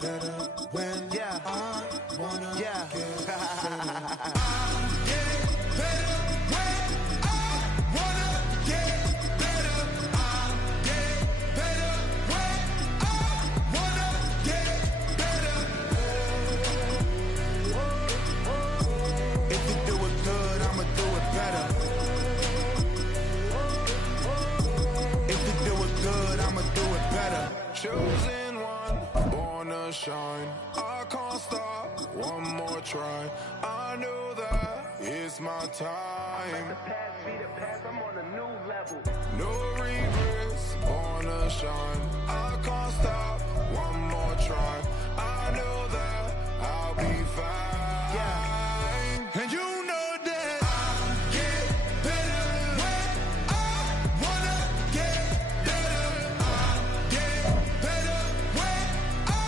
better when I wanna get better. Chosen one, born to shine. I can't stop, one more try. I know that it's my time. Let the past be the past, I'm on a new level. No regrets, born to shine. I can't stop, one more try. I know that I'll be fine. Yeah. And you know that I get better when I wanna get better. I get better when I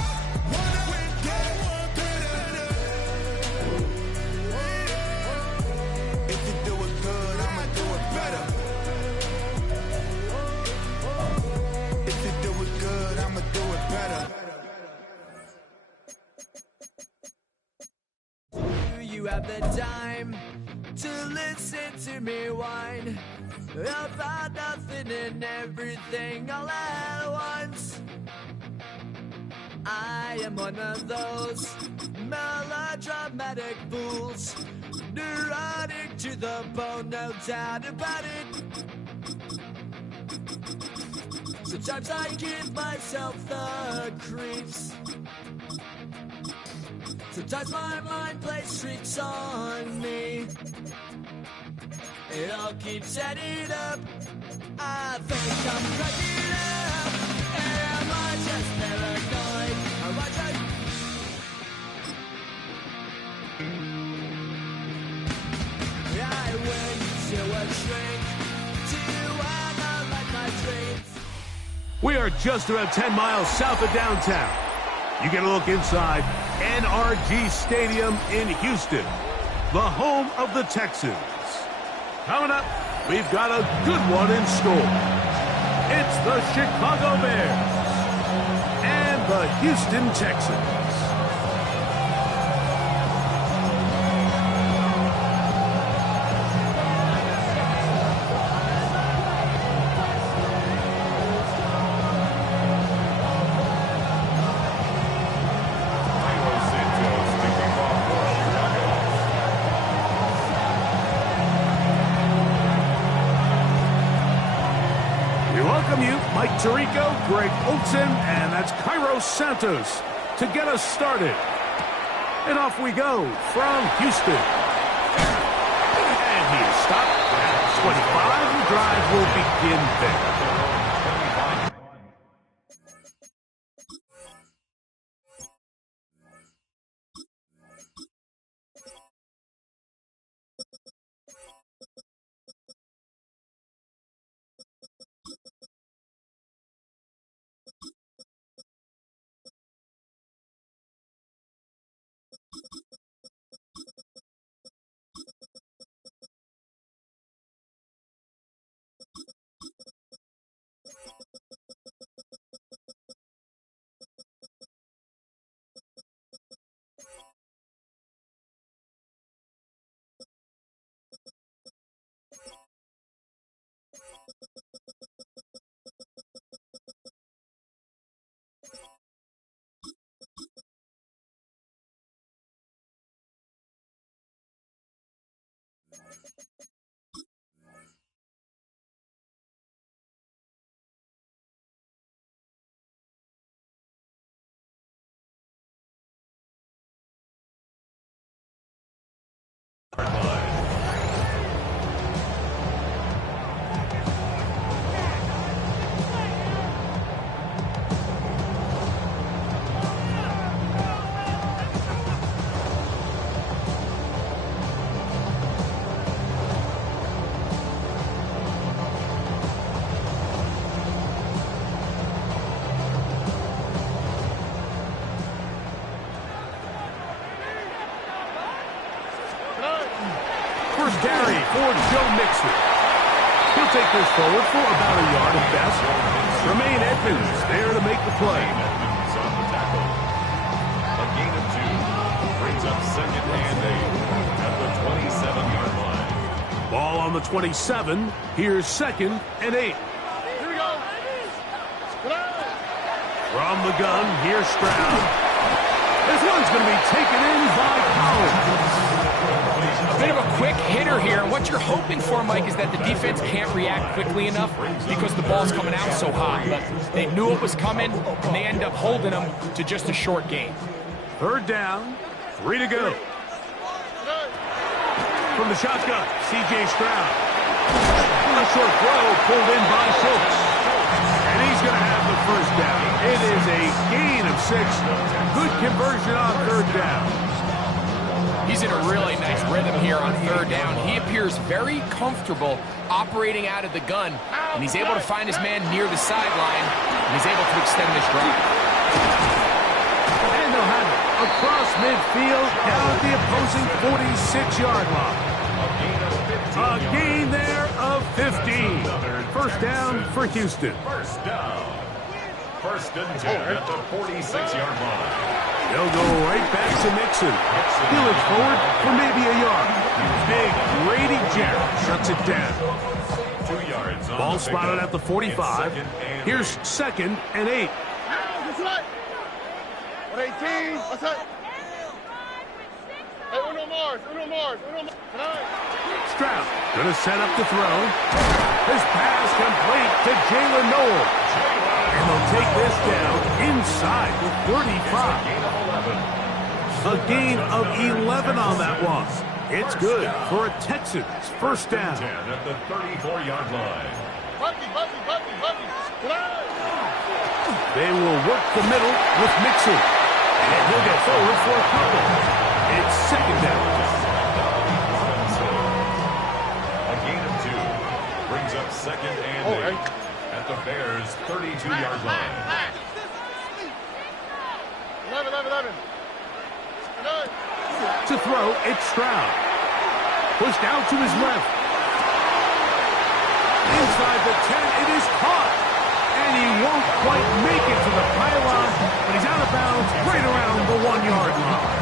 wanna get better. If you do it good, I'ma do it better. If you do it good, I'ma do it better. Do you have the time to listen to me whine about nothing and everything all at once? I am one of those melodramatic fools, neurotic to the bone, no doubt about it. Sometimes I give myself the creeps. Sometimes my mind plays tricks on me. It all keeps adding up. I think I'm cracking up. Am I just paranoid? Am I just... I went to a shrink to analyze my dreams. We are just about 10 miles south of downtown. You get a look inside NRG Stadium in Houston, the home of the Texans. Coming up, we've got a good one in store. It's the Chicago Bears and the Houston Texans. Mike Tirico, Greg Olson, and that's Cairo Santos to get us started. And off we go from Houston. And he is stopped at 25. The drive will begin there. First carry for Joe Mixon. He'll take this forward for about a yard at best. Tremaine Edmonds there to make the play. On the 27, here's 2nd and 8. Here we go. From the gun, here's Stroud. This one's going to be taken in by Collins. A bit of a quick hitter here. What you're hoping for, Mike, is that the defense can't react quickly enough because the ball's coming out so hot. But they knew it was coming, and they end up holding them to just a short gain. 3rd down, 3 to go. From the shotgun, C.J. Stroud. A short throw pulled in by Schultz. And he's going to have the 1st down. It is a gain of 6. Good conversion on 3rd down. He's in a really nice rhythm here on 3rd down. He appears very comfortable operating out of the gun, and he's able to find his man near the sideline, and he's able to extend this drive. And they'll have it across midfield down at the opposing 46-yard line. A gain there of 15. 1st down for Houston. 1st down. 1st and 10 at the 46-yard line. They'll go right back to Mixon. He'll look forward for maybe a yard. Big Grady Jarrett shuts it down. 2 yards. Ball spotted at the 45. Here's 2nd and 8. 118. What's up? Hey, Uno Mars. Stroud gonna set up the throw. This pass complete to Jalen Noel. And they'll take this down inside the 35. A gain of 11 on that one. It's good for a Texans 1st down. 10 at the 34-yard line. They will work the middle with Mixon. And he'll get forward for a couple. It's 2nd down. A gain of 2 brings up 2nd and 8 at the Bears' 32-yard line. 11. To throw, it's Stroud. Pushed out to his left. Inside the 10, it is caught. And he won't quite make it to the pylon, but he's out of bounds right around the 1-yard line.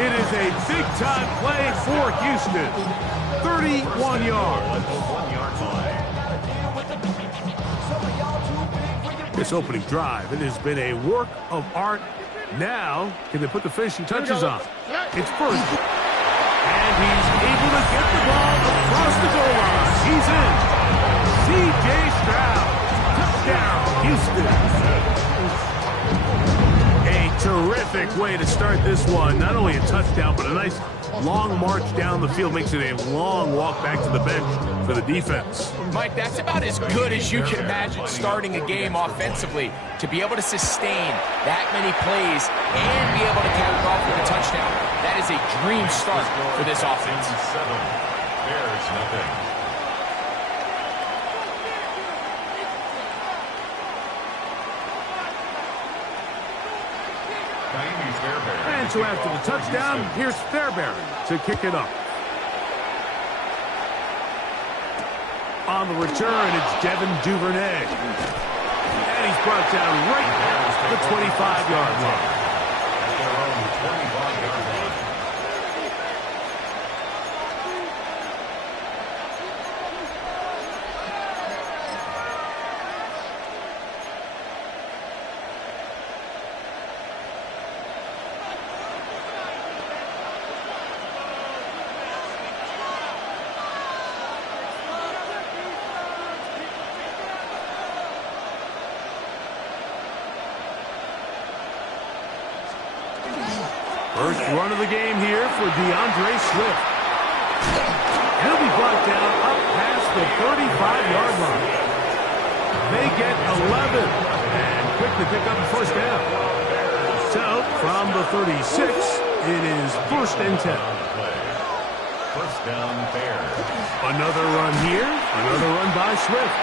It is a big-time play for Houston. 31 yards. This opening drive, it has been a work of art. Now, can they put the finishing touches on? It's 1st. And he's able to get the ball across the goal line. He's in. C.J. Stroud. Touchdown, Houston. A terrific way to start this one. Not only a touchdown, but a nice long march down the field. Makes it a long walk back to the bench for the defense. Mike, that's about as good as you can imagine starting a game offensively. To be able to sustain that many plays and be able to cap it off with a touchdown, that is a dream start for this offense. 7. Bears nothing. And so after the touchdown, here's Fairbairn to kick it up. On the return, it's Devin Duvernay. And he's brought down right at the 25-yard line. At their own 25-yard line. First run of the game here for DeAndre Swift. He'll be brought down up past the 35-yard line. They get 11 and quickly pick up the 1st down. So from the 36, it is 1st and 10. 1st down, Bears. Another run here, another run by Swift.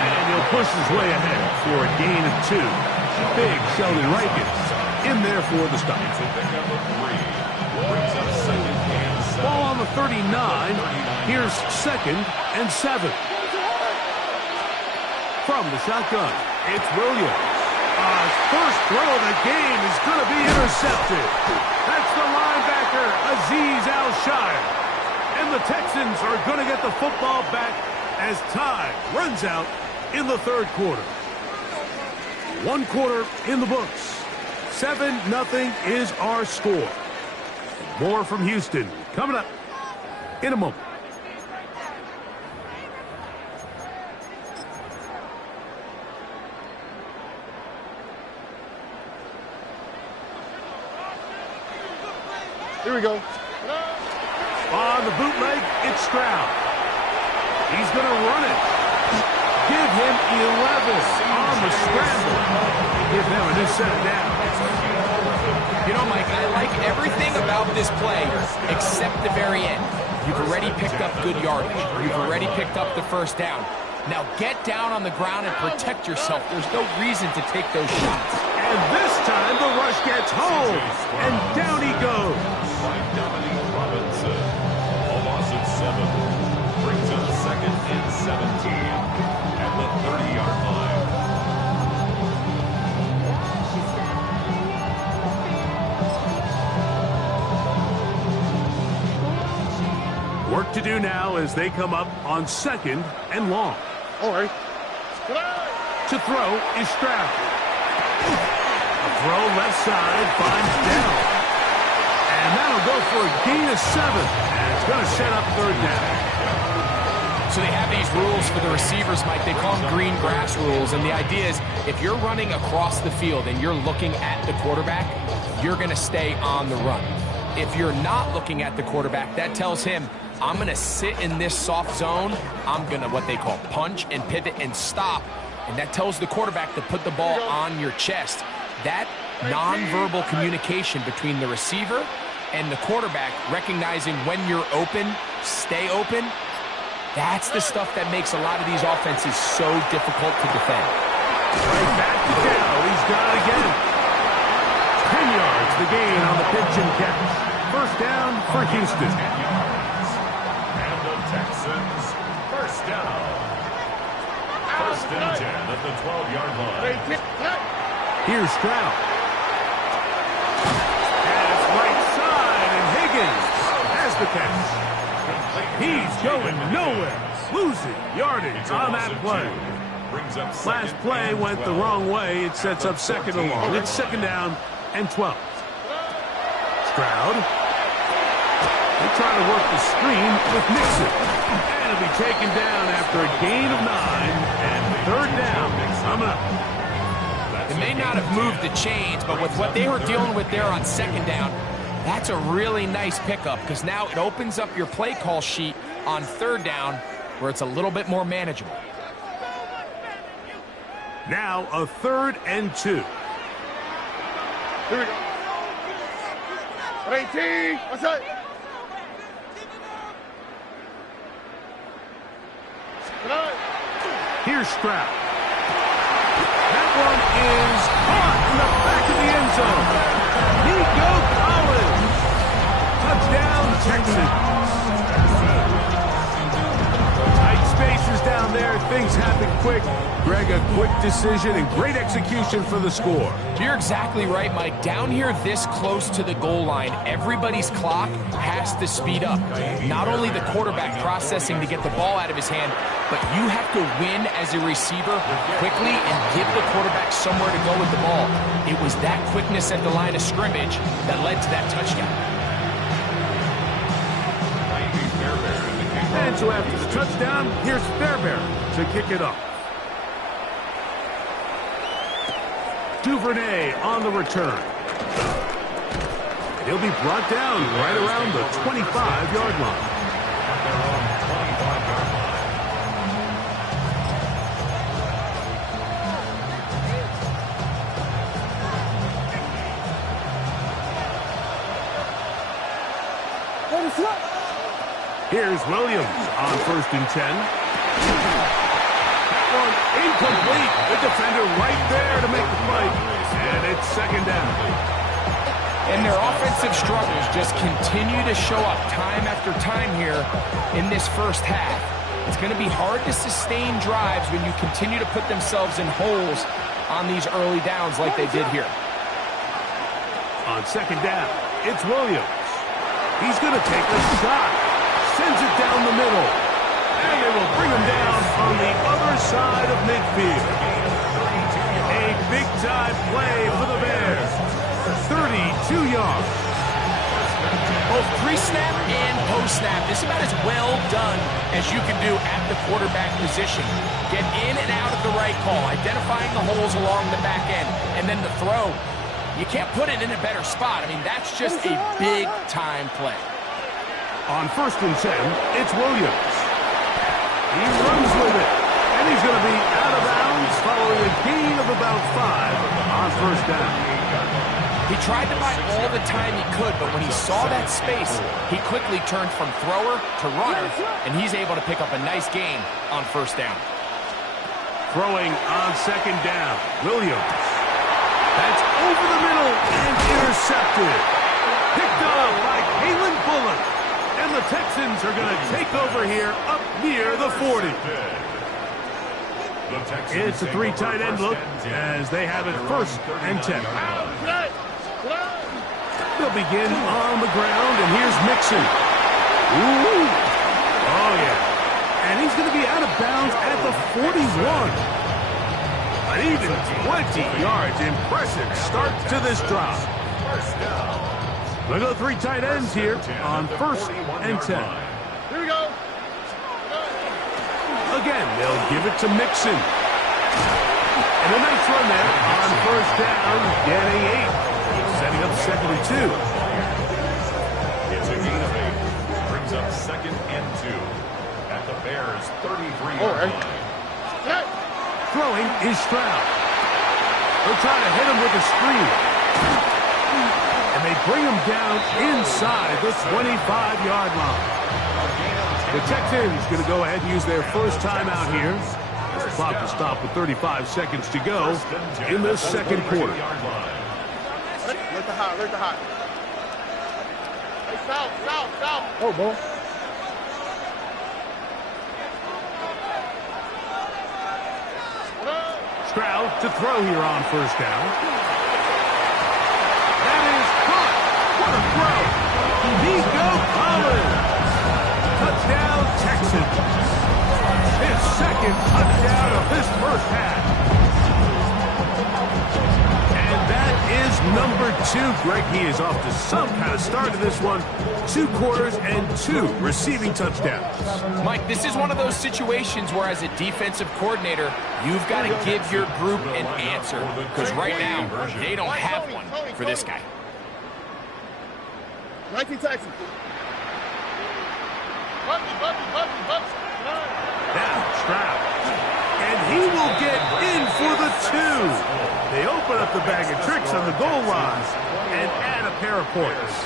And he'll push his way ahead for a gain of 2. Big Sheldon Rankins in there for the stop. Ball on the 39. Here's 2nd and 7. From the shotgun, it's Williams. First throw of the game is going to be intercepted. That's the linebacker, Azeez Al-Shire. And the Texans are going to get the football back as time runs out in the third quarter. One quarter in the books. 7-0 is our score. More from Houston coming up in a moment. Here we go. On the bootleg, it's Stroud. He's going to run it. Give him 11 on the scramble. Give them a new set down. You know, Mike, I like everything about this play except the very end. You've already picked up good yardage. You've already picked up the first down. Now get down on the ground and protect yourself. There's no reason to take those shots. And this time the rush gets home. And down he goes. By Dominique Robinson. A loss of 7. Brings up second and 17 at the 30-yard line. Work to do now as they come up on 2nd and long. All right. To throw is Stroud. A throw left side finds Dell. And that'll go for a gain of 7. And it's going to set up third down. So they have these rules for the receivers, Mike. They call them green grass rules. And the idea is if you're running across the field and you're looking at the quarterback, you're going to stay on the run. If you're not looking at the quarterback, that tells him, I'm going to sit in this soft zone. I'm going to what they call punch and pivot and stop. And that tells the quarterback to put the ball on your chest. That nonverbal communication between the receiver and the quarterback, recognizing when you're open, stay open, that's the stuff that makes a lot of these offenses so difficult to defend. Right back to Dow. He's got it again. 10 yards the gain on the pitch and catch. First down for Houston. And the Texans, first down. First and 10 at the 12-yard line. Here's Stroud. Pass right side, and Higgins has the catch. He's going nowhere. Losing yardage on that play. Last play went the wrong way. It sets up 2nd and long. It's 2nd down and 12. Stroud. They try to work the screen with Nixon. And it'll be taken down after a gain of 9. And third down coming up. They may not have moved the chains, but with what they were dealing with there on 2nd down, that's a really nice pickup because now it opens up your play call sheet on 3rd down where it's a little bit more manageable. Now a 3rd and 2. Here we go. 18. What's up? Here's Stroud. That one is caught in the back of the end zone. Nico Collins. Touchdown, Texans. Tight spaces down there. Things happen quick. Greg, a quick decision and great execution for the score. You're exactly right, Mike. Down here this close to the goal line, everybody's clock has to speed up. Not only the quarterback processing to get the ball out of his hand, but you have to win as a receiver quickly and give the quarterback somewhere to go with the ball. It was that quickness at the line of scrimmage that led to that touchdown. And so after the touchdown, here's Fairbairn to kick it off. Duvernay on the return. He'll be brought down right around the 25-yard line. Here's Williams on 1st and 10. That one incomplete. The defender right there to make the play. And it's 2nd down. And their offensive struggles just continue to show up time after time here in this first half. It's going to be hard to sustain drives when you continue to put themselves in holes on these early downs like they did here. On 2nd down, it's Williams. He's going to take a shot. sends it down the middle. And they will bring him down on the other side of midfield. A big-time play for the Bears. 32 yards. Both pre-snap and post-snap, it's about as well done as you can do at the quarterback position. Get in and out of the right call, identifying the holes along the back end, and then the throw. You can't put it in a better spot. I mean, that's just a big-time play. On 1st and 10, it's Williams. He runs with it, and he's going to be out of bounds following a gain of about 5 on 1st down. He tried to buy all the time he could, but when he saw that space, he quickly turned from thrower to runner, and he's able to pick up a nice gain on 1st down. Throwing on 2nd down, Williams. That's over the middle and intercepted. Picked up by Kalen Bullock. And the Texans are going to take over here up near the 40. It's a 3 tight end look as they have it 1st and 10. They'll begin on the ground, and here's Mixon. Ooh. Oh, yeah. And he's going to be out of bounds at the 41. An even 20 yards. Impressive start to this drive. They'll go 3 tight ends here on 1st and 10. Here we go. Again, they'll give it to Mixon. And a nice run there on 1st down, getting 8. Setting up 2nd and 2. It's a gain of 8. Brings up 2nd and 2 at the Bears' 33-yard line. Throwing is Stroud. They'll try to hit him with a screen. And they bring him down inside the 25-yard line. The Texans going to go ahead and use their 1st timeout here. The clock will stop with 35 seconds to go in the 2nd quarter. Let the hot, let the hot. Hey, south. Oh, boy. Stroud to throw here on 1st down. That is caught. What a throw. Nico Collins. Touchdown, Texans. His 2nd touchdown of this 1st half. And that is number 2. Greg, he is off to some kind of start to this one. 2 quarters and 2 receiving touchdowns. Mike, this is one of those situations where as a defensive coordinator, you've got to give your group an answer. Because right now, they don't have one for this guy. 19 Texans. Now, Stroud. And he will get in for the 2. They open up the bag of tricks on the goal line and add a pair of points.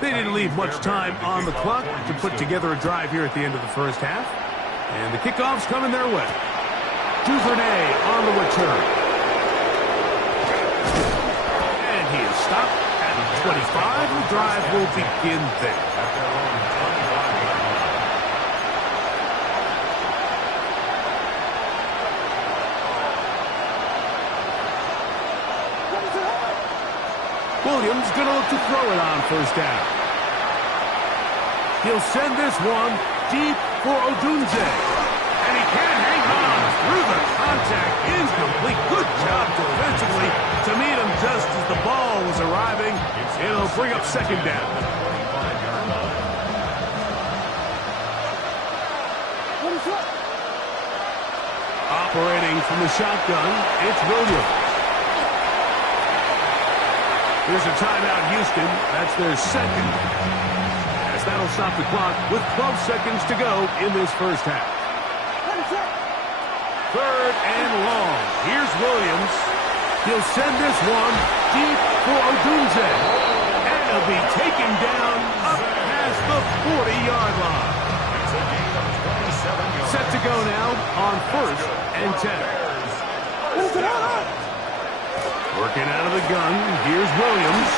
They didn't leave much time on the clock to put together a drive here at the end of the 1st half. And the kickoff's coming their way. Duvernay on the return. And he is stopped at the 25. The drive will begin there. Williams going to look to throw it on 1st down. He'll send this one deep for Odunze. And he can't hang on through the contact. Incomplete. Good job defensively to meet him just as the ball was arriving. It'll bring up 2nd down. Operating from the shotgun, it's Williams. Here's a timeout, Houston. That's their 2nd. As that'll stop the clock with 12 seconds to go in this 1st half. 3rd and long. Here's Williams. He'll send this one deep for Odunze. And he'll be taken down up past the 40-yard line. Set to go now on 1st and 10. Working out of the gun, here's Williams.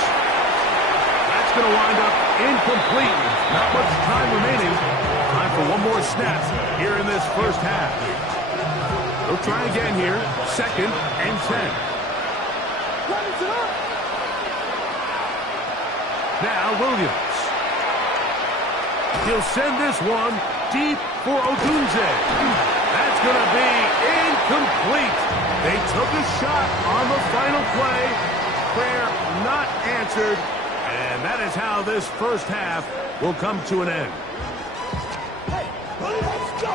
That's going to wind up incomplete. Not much time remaining. Time for one more snap here in this 1st half. They'll try again here, 2nd and 10. Now Williams. He'll send this one deep for Odunze. That's going to be incomplete. They took a shot on the final play. Prayer not answered. And that is how this first half will come to an end. Let's go.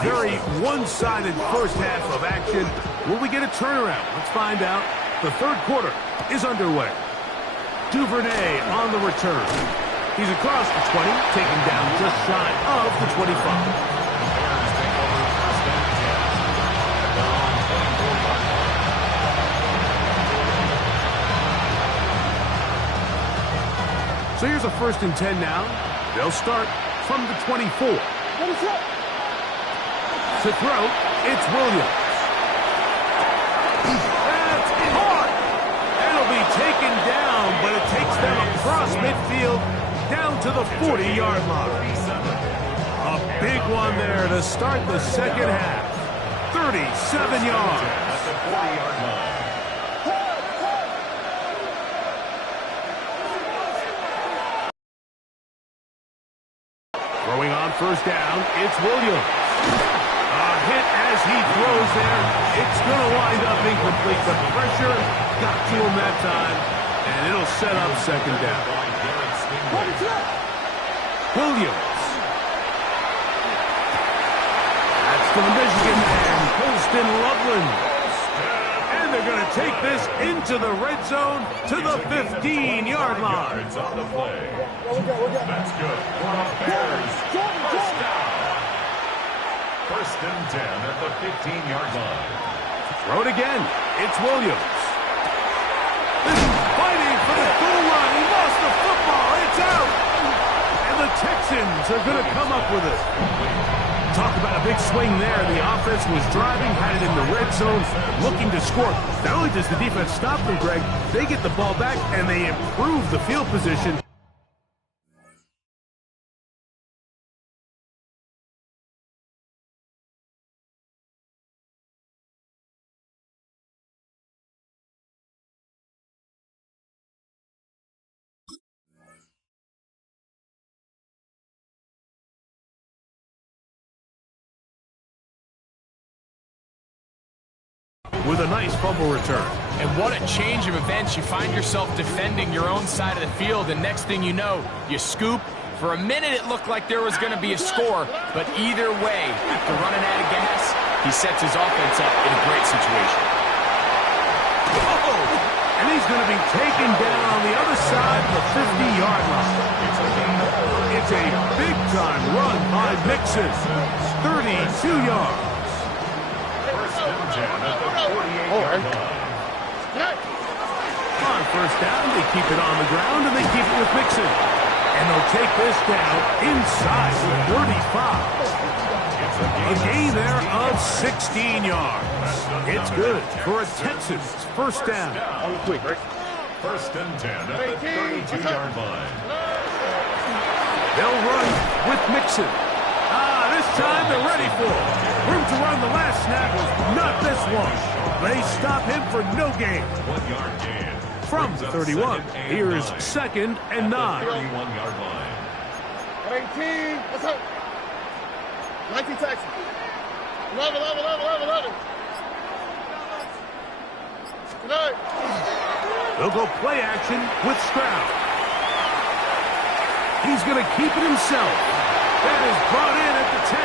Very one-sided first half of action. Will we get a turnaround? Let's find out. The third quarter is underway. Duvernay on the return. He's across the 20, taken down just shy of the 25. So here's a 1st and 10 now. They'll start from the 24. To throw, it's Williams. That's hard. That'll be taken down, but it takes them across midfield down to the 40-yard line. A big one there to start the second half. 37 yards. At the 40-yard line. Throwing on 1st down, it's Williams. Hit as he throws there. It's going to wind up incomplete. The pressure got to him that time, and it'll set up 2nd down. Williams. That's to the Michigan man, Colston Loveland. And they're going to take this into the red zone to the 15-yard line. It's on the play. That's good for the Bears. 1st down. 1st and 10 at the 15-yard line. Throw it again. It's Williams. Fighting for the goal line. He lost the football. It's out. And the Texans are going to come up with it. Talk about a big swing there. The offense was driving, had it in the red zone, looking to score. Not only does the defense stop them, Greg, they get the ball back and they improve the field position. With a nice fumble return. And what a change of events. You find yourself defending your own side of the field, and next thing you know, you scoop. For a minute, it looked like there was going to be a score, but either way, after running out of gas, he sets his offense up in a great situation. And he's going to be taken down on the other side of the 50-yard line. It's a big-time run by Mixon. 32 yards. 1st and 10 at the 48-yard line. On 1st down, they keep it on the ground, and they keep it with Mixon. And they'll take this down inside the 35. A gain there of 16 yards. It's good for a Texans 1st down. 1st and 10 at the 32-yard line. They'll run with Mixon. This time they're ready for it. Room to run the last snap, not this one. They stop him for no gain. 1-yard gain. From the 31, here's 2nd and 9. 31-yard line. 18, what's up? 19 Texans. 11. Good night. They'll go play action with Stroud. He's going to keep it himself. That is brought in at the 10.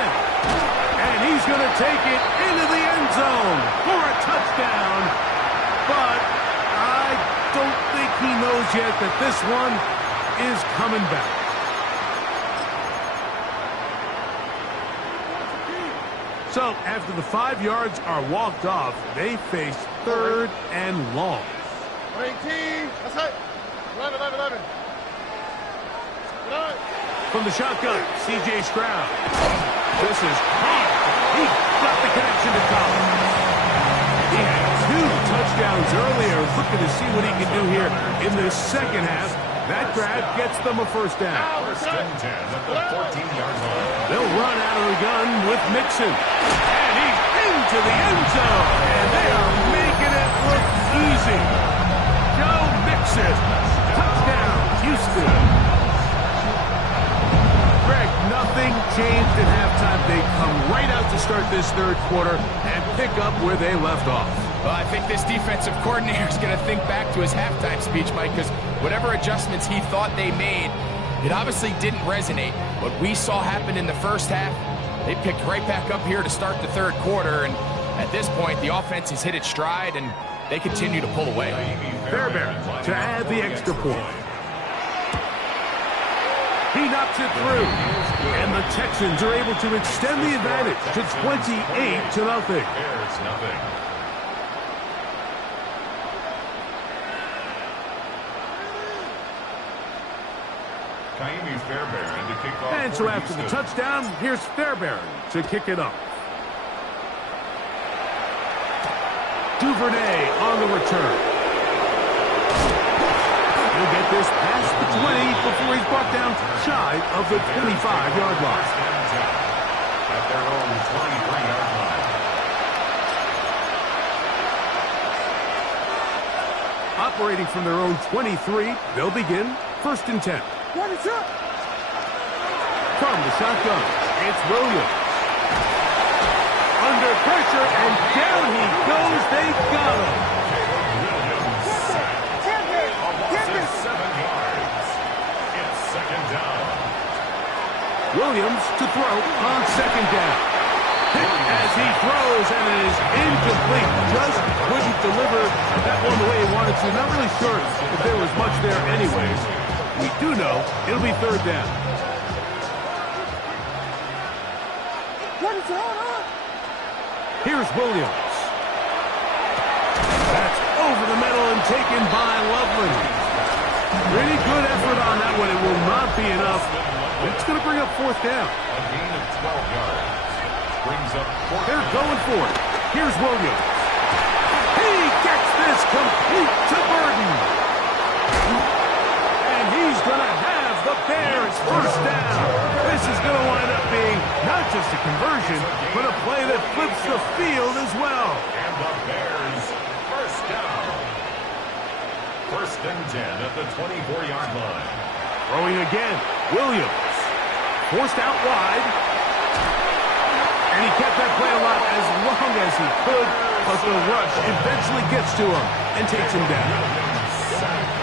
And he's going to take it into the end zone for a touchdown. But I don't think he knows yet that this one is coming back. So after the 5 yards are walked off, they face 3rd and long. 18, that's it. 11. From the shotgun, C.J. Stroud. This is hard. He got the connection to Collins. He had 2 touchdowns earlier. Looking to see what he can do here in the second half. That grab gets them a first down. First and 10 at the 14-yard line. They'll run out of the gun with Mixon. And he's into the end zone. And they are making it look easy. Joe Mixon. Touchdown, Houston. Greg, nothing changed at halftime. They come right out to start this third quarter and pick up where they left off. Well, I think this defensive coordinator is going to think back to his halftime speech, Mike, because whatever adjustments he thought they made, it obviously didn't resonate. What we saw happen in the first half, they picked right back up here to start the third quarter, and at this point, the offense has hit its stride, and they continue to pull away. Fairbairn to add the extra point. He knocks it through, and the Texans are able to extend the advantage to 28-0. Bears nothing. Fairbairn to kick off. And so after the touchdown, here's Fairbairn to kick it off. Duvernay on the return. He'll get this past the 20 before he's brought down shy of the 25-yard line. At their own 23-yard line. Operating from their own 23, they'll begin first and 10. From the shotgun, it's Williams. Under pressure, and down he goes. They got him. Williams, 7 yards. It's second down. Williams to throw on second down. Hit as he throws, and it is incomplete. Just couldn't deliver that one the way he wanted to. Not really sure if there was much there anyways. We do know it'll be third down. Here's Williams. That's over the middle and taken by Loveland. Pretty good effort on that one. It will not be enough. It's going to bring up fourth down. A gain of 12 yards. Brings up fourth. They're going for it. Here's Williams. He gets this complete to Burden. And he's going to have the Bears first down. This is going to wind up being not just a conversion, but a play that flips the field as well. And the Bears first down. First and 10 at the 24-yard line. Throwing again. Williams. Forced out wide. And he kept that play alive as long as he could, but the rush eventually gets to him and takes him down.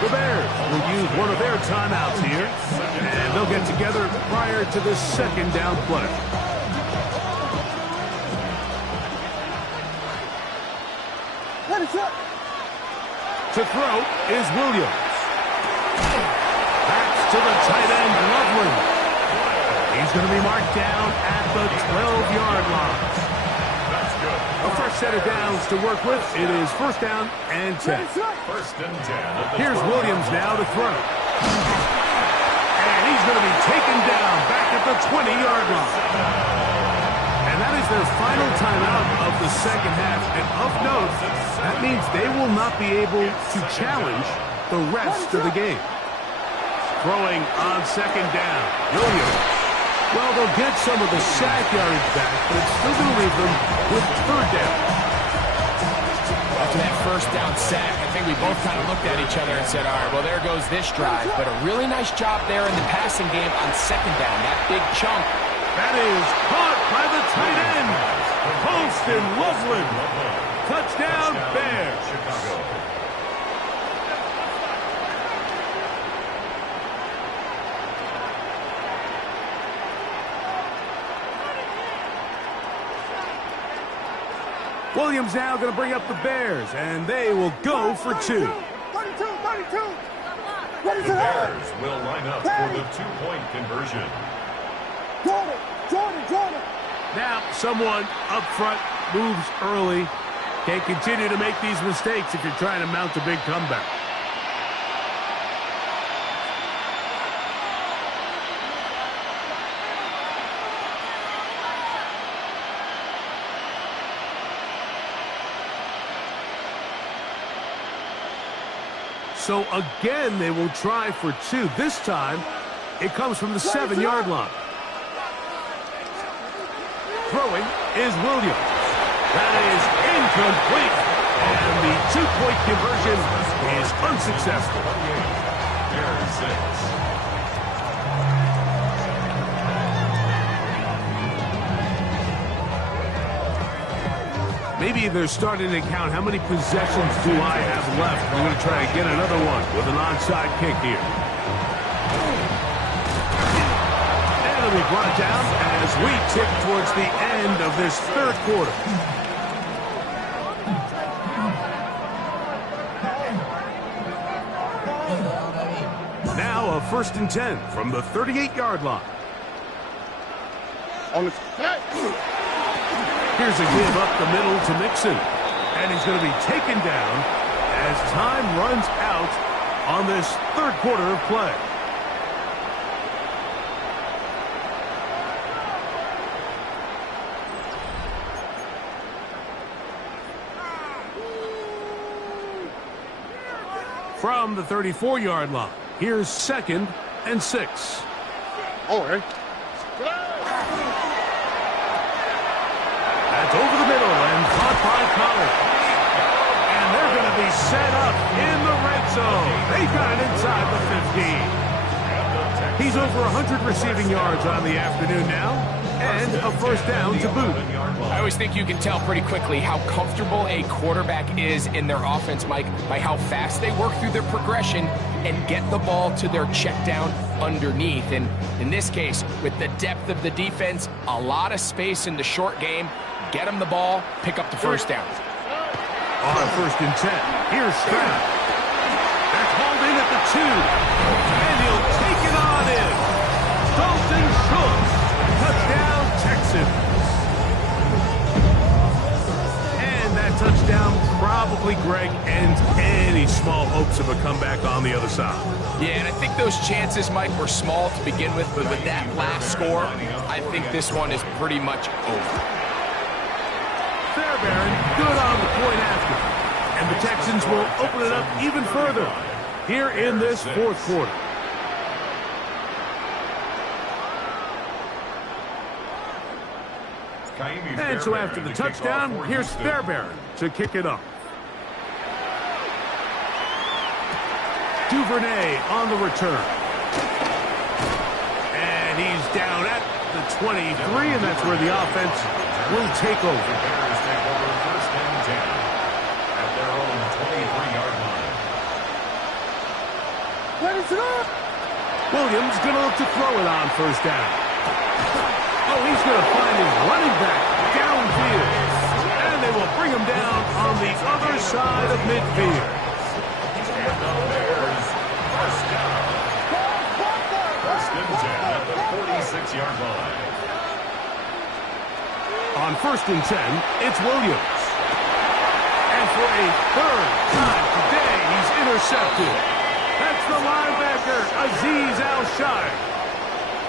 The Bears will use one of their timeouts here, and they'll get together prior to the second down play. To throw is Williams. Backs to the tight end, Loveland. He's going to be marked down at the 12-yard line. That's good. A fresh set of downs to work with. It is first down and 10. First and 10. Here's Williams now to throw. And he's going to be taken down back at the 20-yard line. And that is their final timeout of the second half. And of note, that means they will not be able to challenge the rest of the game. Throwing on second down, Williams. Well, they'll get some of the sack yardage back, but it's still going to leave them with third down. After that first down sack, I think we both kind of looked at each other and said, all right, well, there goes this drive. But a really nice job there in the passing game on second down. That big chunk. That is caught by the tight end. Holston Loveland. Touchdown, Bears. Chicago. Williams now going to bring up the Bears, and they will go for two. 32. The Bears will line up for the two-point conversion. Jordan. Now, someone up front moves early. Can't continue to make these mistakes if you're trying to mount a big comeback. So again, they will try for 2. This time, it comes from the 7-yard line. Throwing is Williams. That is incomplete. And the 2-point conversion is unsuccessful. Maybe they're starting to count how many possessions do I have left. We're going to try and get another one with an onside kick here. And it'll be brought down as we tick towards the end of this third quarter. Now a 1st and 10 from the 38-yard line. On the Here's a give up the middle to Mixon. And he's going to be taken down as time runs out on this third quarter of play. From the 34-yard line, here's 2nd and 6. Oh, hey. That's over the middle and caught by Collins. And they're going to be set up in the red zone. They got it inside the 15. He's over 100 receiving yards on the afternoon now, and a 1st down to boot. I always think you can tell pretty quickly how comfortable a quarterback is in their offense, Mike, by how fast they work through their progression and get the ball to their check down underneath. And in this case, with the depth of the defense, a lot of space in the short game, get them the ball, pick up the 1st down. On 1st and 10, here's Stroud. That's hauled in at the 2. And he'll take it on in. Dalton Schultz. Touchdown, Texans. And that touchdown probably, Greg, ends any small hopes of a comeback on the other side. Yeah, and I think those chances, Mike, were small to begin with, but with that last score, I think this one is pretty much over. Fairbairn, good on the point after. And the Texans will open it up even further here in this fourth quarter. And so after the touchdown, here's Fairbairn to kick it off. Duvernay on the return. And he's down at the 23, and that's where the offense will take over. Williams going to look to throw it on 1st down. Oh, he's going to find his running back downfield. And they will bring him down on the other side of midfield. And the Bears, 1st down. 1st and 10 at the 46-yard line. On 1st and 10, it's Williams. And for a 3rd time today, he's intercepted. That's the linebacker, Azeez Al-Shire.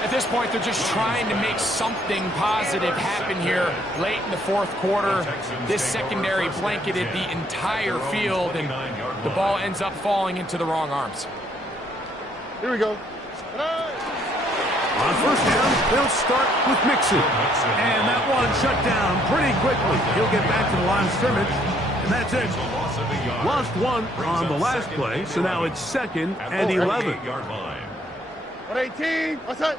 At this point, they're just trying to make something positive happen here late in the 4th quarter. This secondary blanketed the entire field, and the ball ends up falling into the wrong arms. Here we go. On 1st down, they'll start with Mixon. And that one shut down pretty quickly. He'll get back to the line of scrimmage, and that's it. Lost 1 on the last play, so now it's 2nd and 11. 118. What's that?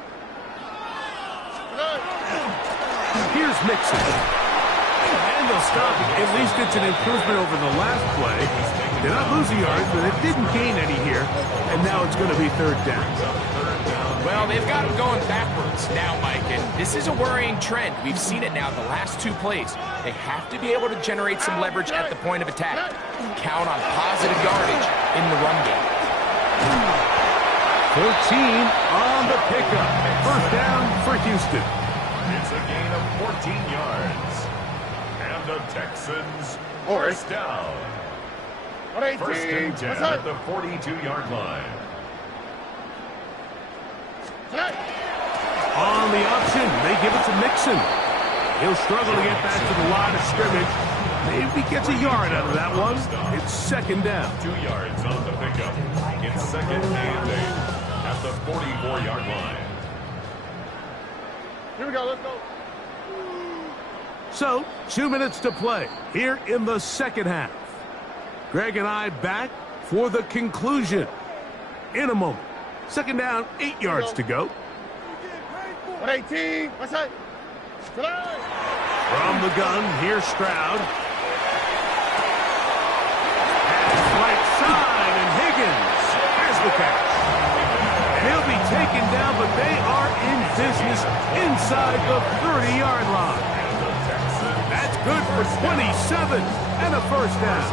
Here's Mixon. And they'll stop it. At least it's an improvement over the last play. They're not losing yards, but it didn't gain any here. And now it's going to be 3rd down. Well, they've got them going backwards now, Mike, and this is a worrying trend. We've seen it now the last 2 plays. They have to be able to generate some leverage at the point of attack. Count on positive yardage in the run game. 14 on the pickup. 1st down for Houston. It's a gain of 14 yards. And the Texans, 1st down. 1st and 10 at the 42-yard line. On the option, they give it to Mixon. He'll struggle to get back to the line of scrimmage. Maybe gets a yard out of that one. It's second down. 2 yards on the pickup. It's second and 8 at the 44-yard line. Here we go, let's go. So, 2 minutes to play here in the second half. Greg and I back for the conclusion in a moment. Second down, 8 yards to go. 118, what's that? From the gun, here's Stroud. Pass right side, and Higgins has the catch. And he'll be taken down, but they are in business inside the 30-yard line. That's good for 27 and a first down.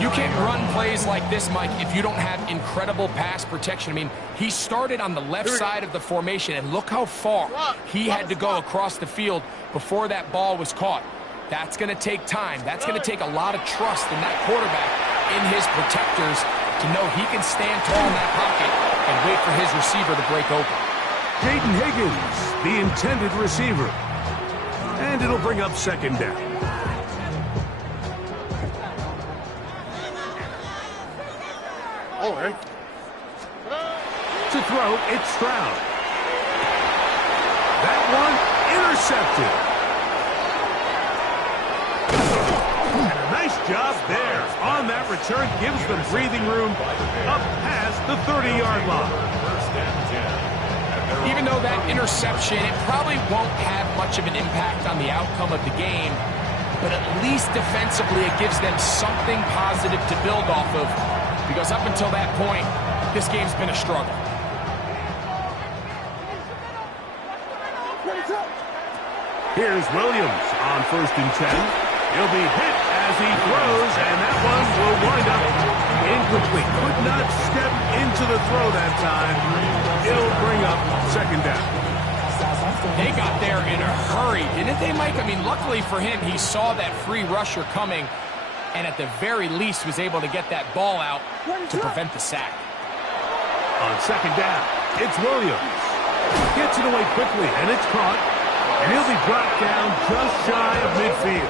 You can't run plays like this, Mike, if you don't have incredible pass protection. I mean, he started on the left side of the formation, and look how far he had to go across the field before that ball was caught. That's going to take time. That's going to take a lot of trust in that quarterback, in his protectors, to know he can stand tall in that pocket and wait for his receiver to break open. Jaden Higgins, the intended receiver. And it'll bring up second down. Oh, hey. To throw, it's Stroud. That one intercepted. And a nice job there. On that return, gives them breathing room up past the 30-yard line. Even though that interception, it probably won't have much of an impact on the outcome of the game, but at least defensively it gives them something positive to build off of, because up until that point, this game's been a struggle. Here's Williams on 1st and 10. He'll be hit as he throws, and that one will wind up incomplete. Could not step into the throw that time. It'll bring up second down. They got there in a hurry, didn't they, Mike? I mean, luckily for him, he saw that free rusher coming, and at the very least was able to get that ball out to prevent the sack. On second down, it's Williams. Gets it away quickly, and it's caught. And he'll be brought down just shy of midfield.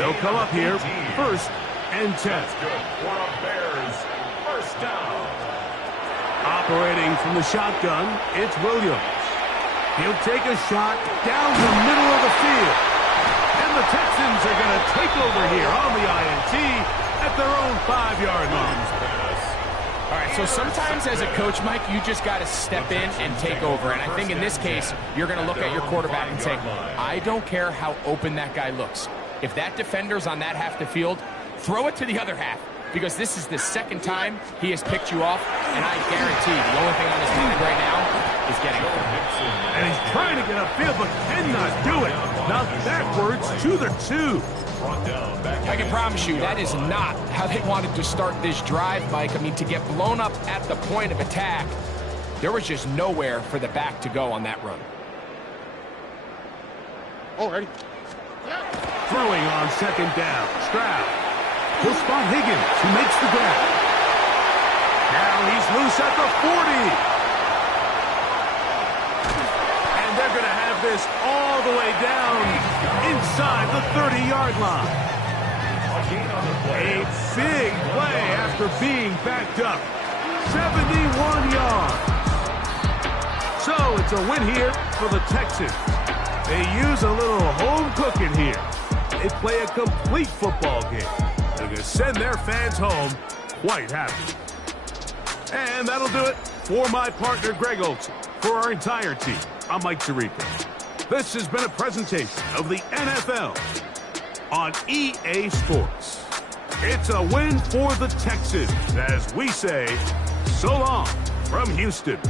They'll come up here, 1st and 10. Good for a Bears first down. Operating from the shotgun, it's Williams. He'll take a shot down the middle of the field. And the Texans are going to take over here on the INT at their own 5-yard line. All right, so sometimes as a coach, Mike, you just got to step in and take over. And I think in this case, you're going to look at your quarterback and say, I don't care how open that guy looks. If that defender's on that half the field, throw it to the other half, because this is the second time he has picked you off, and I guarantee the only thing on his mind right now is getting it. And he's trying to get upfield, but cannot do it. Now backwards to the 2. I can promise you that is not how they wanted to start this drive, Mike. I mean, to get blown up at the point of attack, there was just nowhere for the back to go on that run. Oh, ready. Throwing on second down, Stroud. He'll spot Higgins, who makes the grab. Now he's loose at the 40. And they're going to have this all the way down inside the 30-yard line. A big play after being backed up. 71 yards. So it's a win here for the Texans. They use a little home cooking here. They play a complete football game. They're going to send their fans home quite happy. And that'll do it for my partner, Greg Olson. For our entire team, I'm Mike Tirico. This has been a presentation of the NFL on EA Sports. It's a win for the Texans, as we say, so long from Houston.